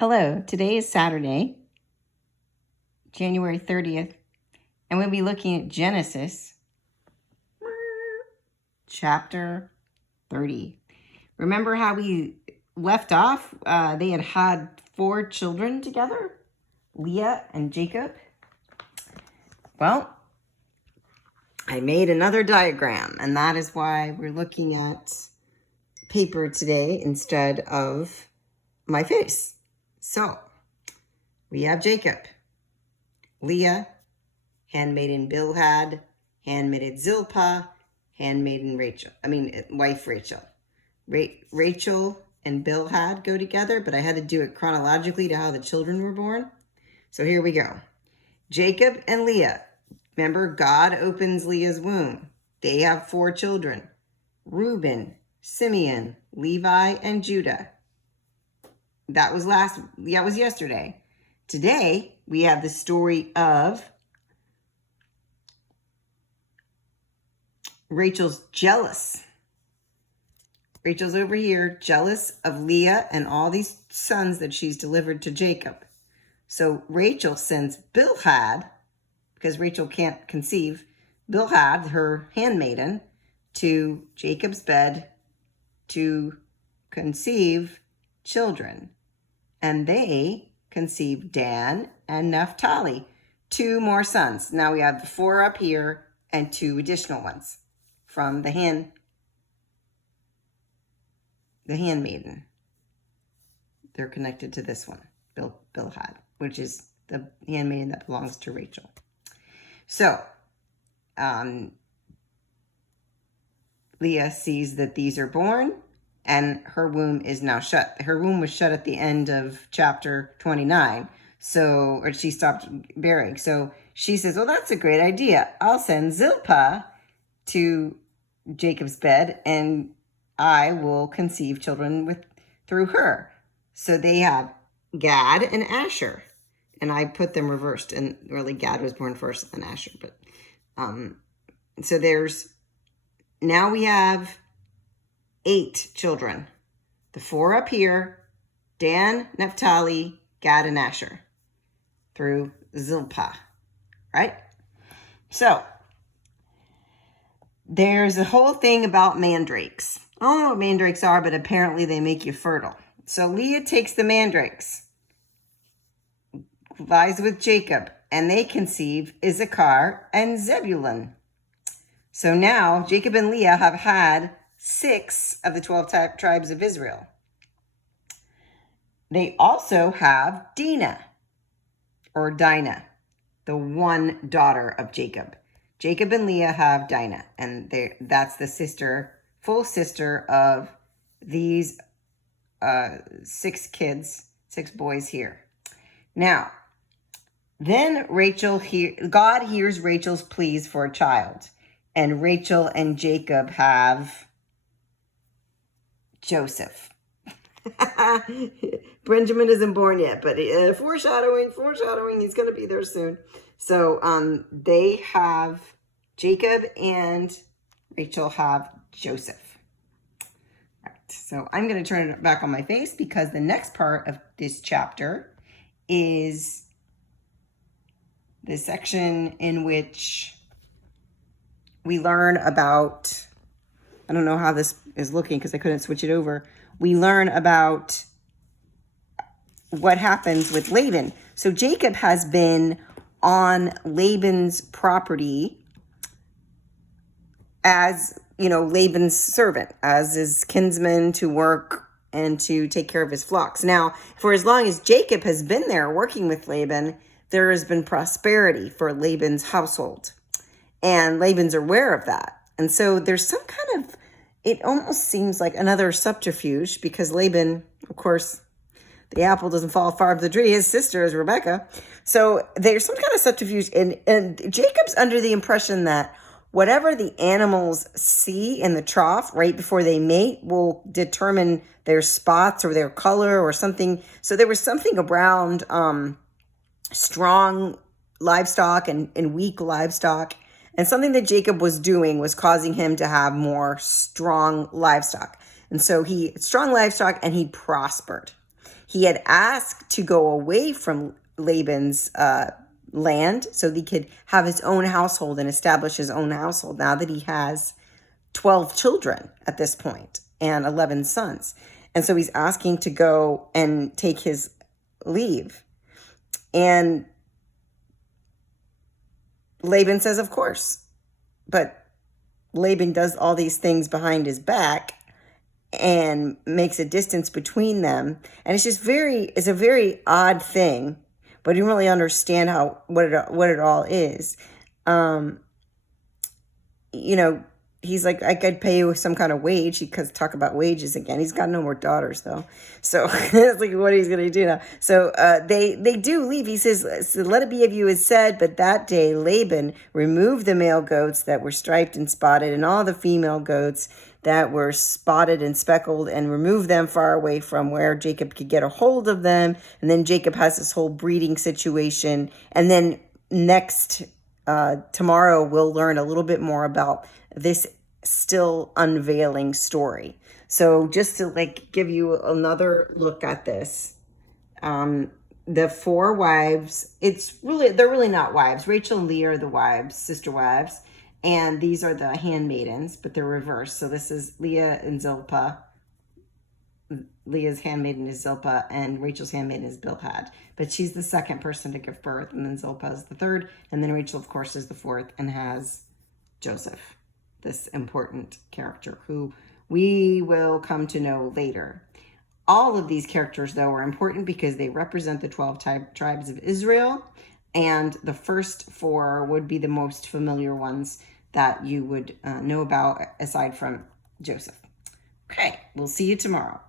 Hello, today is Saturday, January 30th, and we'll be looking at Genesis chapter 30. Remember how we left off? They had 4 children together, Leah and Jacob. Well, I made another diagram, and that is why we're looking at paper today instead of my face. So, we have Jacob, Leah, handmaiden Bilhah, handmaiden Zilpah, handmaiden Rachel. Wife Rachel. Rachel and Bilhah go together, but I had to do it chronologically to how the children were born. So here we go. Jacob and Leah. Remember, God opens Leah's womb. They have 4 children. Reuben, Simeon, Levi, and Judah. That was yesterday. Today, we have the story of Rachel's jealous. Rachel's over here, jealous of Leah and all these sons that she's delivered to Jacob. So Rachel sends Bilhah, because Rachel can't conceive, Bilhah, her handmaiden, to Jacob's bed to conceive children. And they conceived Dan and Naphtali, 2 more sons. Now we have the 4 up here and 2 additional ones from the handmaiden. They're connected to this one, Bilhah, which is the handmaiden that belongs to Rachel. So, Leah sees that these are born, and her womb is now shut. Her womb was shut at the end of chapter 29, or she stopped bearing. So she says, well, that's a great idea. I'll send Zilpah to Jacob's bed, and I will conceive children through her. So they have Gad and Asher. And I put them reversed, and really Gad was born first and then Asher. But so now we have 8 children. The 4 up here, Dan, Naphtali, Gad, and Asher, through Zilpah, right? So there's a whole thing about mandrakes. I don't know what mandrakes are, but apparently they make you fertile. So Leah takes the mandrakes, lies with Jacob, and they conceive Issachar and Zebulun. So now Jacob and Leah have had 6 of the 12 tribes of Israel. They also have Dinah, the one daughter of Jacob. Jacob and Leah have Dinah, and that's the full sister of these 6 kids, 6 boys here. Now, then God hears Rachel's pleas for a child, and Rachel and Jacob have Joseph. Benjamin isn't born yet, but foreshadowing, he's going to be there soon. So they have Jacob and Rachel have Joseph. All right, so I'm going to turn it back on my face because the next part of this chapter is the section in which we learn about, I don't know how this is looking because I couldn't switch it over. We learn about what happens with Laban. So Jacob has been on Laban's property as, Laban's servant, as his kinsman to work and to take care of his flocks. Now, for as long as Jacob has been there working with Laban, there has been prosperity for Laban's household. And Laban's aware of that. And so there's some kind of, it almost seems like another subterfuge because Laban, of course, the apple doesn't fall far from the tree. His sister is Rebecca. So there's some kind of subterfuge. And Jacob's under the impression that whatever the animals see in the trough right before they mate will determine their spots or their color or something. So there was something around strong livestock and weak livestock. And something that Jacob was doing was causing him to have more strong livestock. And so strong livestock, and he prospered. He had asked to go away from Laban's land so he could have his own household and establish his own household now that he has 12 children at this point and 11 sons. And so he's asking to go and take his leave. And Laban says, of course. But Laban does all these things behind his back and makes a distance between them. And it's just it's a very odd thing, but you don't really understand what it all is. He's like, I could pay you some kind of wage. He could talk about wages again. He's got no more daughters, though. So it's like, what he's going to do now. So they do leave. He says, so let it be of you as said. But that day, Laban removed the male goats that were striped and spotted and all the female goats that were spotted and speckled and removed them far away from where Jacob could get a hold of them. And then Jacob has this whole breeding situation. And then tomorrow we'll learn a little bit more about this still unveiling story. So just to give you another look at this, the 4 wives, they're really not wives. Rachel and Leah are the wives, sister wives, and these are the handmaidens, but they're reversed. So this is Leah and Zilpah. Leah's handmaiden is Zilpah, and Rachel's handmaiden is Bilhah. But she's the second person to give birth, and then Zilpah is the third, and then Rachel, of course, is the fourth and has Joseph, this important character who we will come to know later. All of these characters, though, are important because they represent the 12 tribes of Israel, and the first 4 would be the most familiar ones that you would know about aside from Joseph. Okay, we'll see you tomorrow.